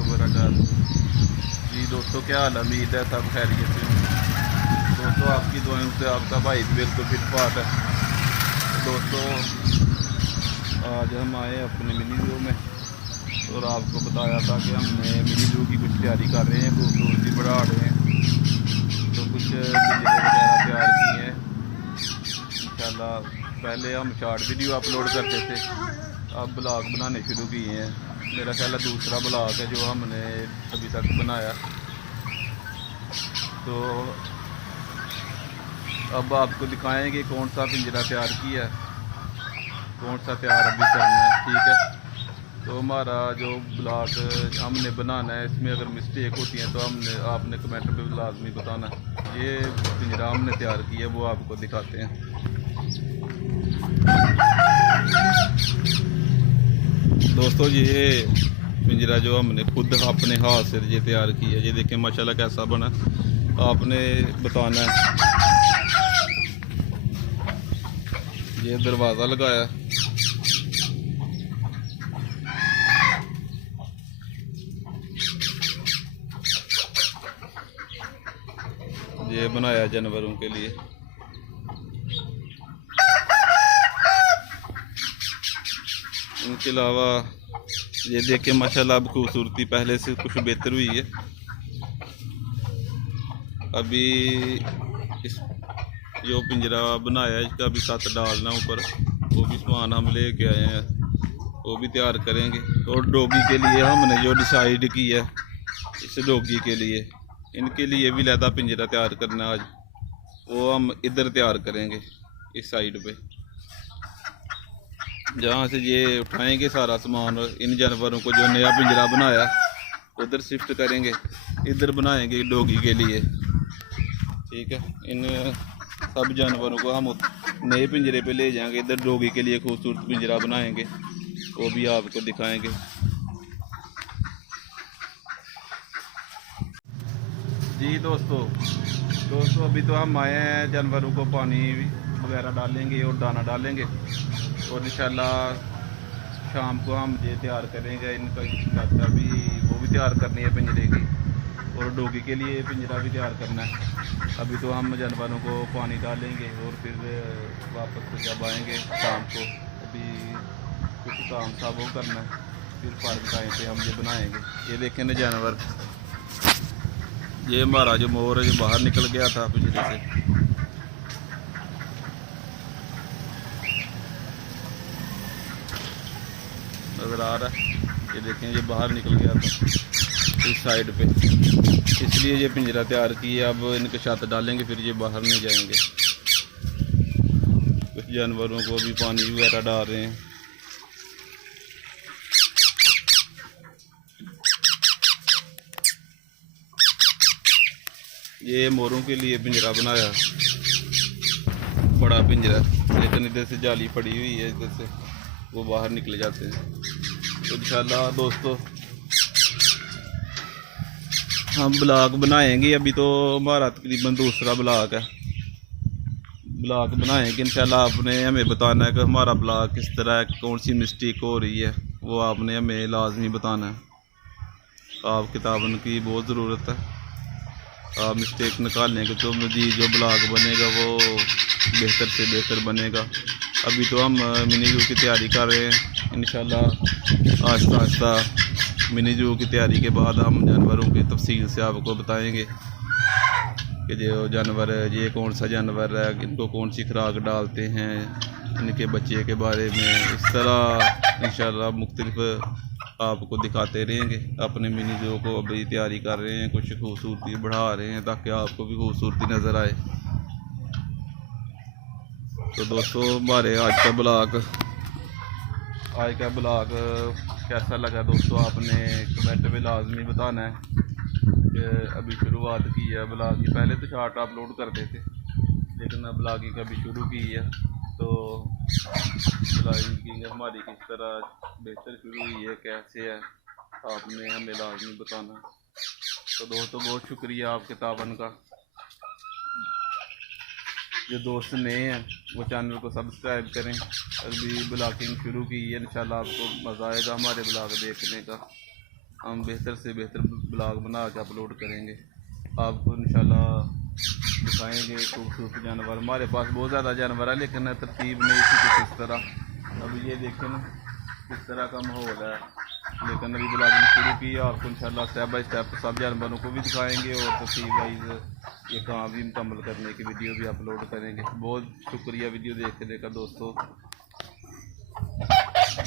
वबरकातुहू। जी दोस्तों, क्या हाल, उम्मीद है सब खैरियत से होंगे। दोस्तों, आपकी दुआओं से आपका भाई बिल्कुल फिट फाट है। तो दोस्तों, आज हम आए अपने मिनी जू में और आपको बताया था कि हमने मिनी जू की कुछ तैयारी कर रहे हैं, खूबसूरती बढ़ा रहे हैं। तो कुछ पिंजरे वगैरह तैयार किए हैं इंशाल्लाह। पहले हम शॉर्ट वीडियो अपलोड करते थे, अब ब्लॉग बनाने शुरू किए हैं। मेरा ख्याल है दूसरा ब्लॉग है जो हमने अभी तक बनाया। तो अब आपको दिखाएंगे कौन सा पिंजरा तैयार किया है, कौन सा तैयार अभी करना है, ठीक है। तो हमारा जो ब्लॉग हमने बनाना है, इसमें अगर मिस्टेक होती है तो आपने कमेंट में लाजमी बताना। ये पिंजरा हमने तैयार किया है, वो आपको दिखाते हैं। दोस्तों, ये पिंजरा जो हमने खुद अपने हाथ से ये तैयार किया है, ये देखें माशाल्लाह कैसा बना। आपने बताना है। ये दरवाज़ा लगाया, ये बनाया जानवरों के लिए। इनके अलावा ये देखें माशाल्लाह अब खूबसूरती पहले से कुछ बेहतर हुई है। अभी इस जो पिंजरा बनाया है इसका भी छत डालना ऊपर, वो भी सामान हम ले के आए हैं, वो भी तैयार करेंगे। और डॉगी के लिए हमने जो डिसाइड किया है, इस डॉगी के लिए इनके लिए भी लहदा पिंजरा तैयार करना आज, वो हम इधर तैयार करेंगे इस साइड पे, जहाँ से ये उठाएंगे सारा सामान। इन जानवरों को जो नया पिंजरा बनाया उधर शिफ्ट करेंगे, इधर बनाएंगे डॉगी के लिए, ठीक है। इन सब जानवरों को हम नए पिंजरे पे ले जाएंगे, इधर डॉगी के लिए खूबसूरत पिंजरा बनाएंगे, वो भी आपको दिखाएंगे। जी दोस्तों अभी तो हम आए हैं, जानवरों को पानी वगैरह डालेंगे और दाना डालेंगे, और इंशाल्लाह शाम को हम ये तैयार करेंगे। इनका छत भी वो भी तैयार करनी है पिंजरे की, और डॉगी के लिए पिंजरा भी तैयार करना है। अभी तो हम जानवरों को पानी डालेंगे और फिर वापस जब आएंगे शाम को, अभी कुछ काम था वो करना है, फिर पार्क टाइम पे हम ये बनाएंगे। ये देखें ना जानवर, ये हमारा जो मोर है जो बाहर निकल गया था पिंजरे से। नज़र आ रहा है, ये देखें ये बाहर निकल गया था इस साइड पे, इसलिए ये पिंजरा तैयार किया। अब इनके छत डालेंगे, फिर ये बाहर नहीं जाएंगे। कुछ जानवरों को भी पानी वगैरह डाल रहे हैं। ये मोरों के लिए पिंजरा बनाया, बड़ा पिंजरा, लेकिन इधर से जाली पड़ी हुई है, इधर से वो बाहर निकले जाते हैं। तो इंशाल्लाह दोस्तों हम ब्लॉग बनाएंगे। अभी तो हमारा तकरीबन दूसरा ब्लॉग है, ब्लॉग बनाएंगे इंशाल्लाह। आपने हमें बताना है कि हमारा ब्लॉग किस तरह है, कौन सी मिस्टेक हो रही है, वो आपने हमें लाजमी बताना है। आप किताबन की बहुत ज़रूरत है, आप मिस्टेक निकालेंगे तो मज़ीद जो ब्लॉग बनेगा वो बेहतर से बेहतर बनेगा। अभी तो हम मिनी जू की तैयारी कर रहे हैं, इंशाल्लाह आहिस्ता आहिस्ता मिनी जू की तैयारी के बाद हम जानवरों की तफसील से आपको बताएंगे कि जो जानवर है, ये कौन सा जानवर है, इनको कौन सी खुराक डालते हैं, इनके बच्चे के बारे में। इस तरह इंशाल्लाह मुख्तलिफ आपको दिखाते रहेंगे। अपने मिनी जू को अभी तैयारी कर रहे हैं, कुछ खूबसूरती बढ़ा रहे हैं ताकि आपको भी खूबसूरती नज़र आए। तो दोस्तों हमारे आज का ब्लॉग कैसा लगा दोस्तों, आपने कमेंट में लाजमी बताना है कि अभी शुरुआत की है ब्लॉग की। पहले तो शॉर्ट अपलोड करते थे, लेकिन अब ब्लॉगिंग का भी शुरू की है। तो ब्लॉगिंग हमारी किस तरह बेहतर शुरू हुई है, कैसे है, आपने हमें लाजमी बताना। तो दोस्तों बहुत शुक्रिया आपके तावन का। जो दोस्त नए हैं वो चैनल को सब्सक्राइब करें। अभी ब्लॉगिंग शुरू की है, इंशाल्लाह आपको मज़ा आएगा हमारे ब्लॉग देखने का। हम बेहतर से बेहतर ब्लॉग बना के अपलोड करेंगे, आपको इंशाल्लाह दिखाएंगे खूबसूरत जानवर। हमारे पास बहुत ज़्यादा जानवर है लेकिन तरतीब नहीं थी कुछ इस तरह। अब ये देखें ना किस तरह का माहौल है, लेकिन अभी ब्लॉगिंग शुरू की है। आपको इंशाल्लाह स्टेप बाय स्टेप सब जानवरों को भी दिखाएंगे और तरतीब वाइज ये काम भी मुकम्मल करने की वीडियो भी अपलोड करेंगे। बहुत शुक्रिया वीडियो देखने का दोस्तों।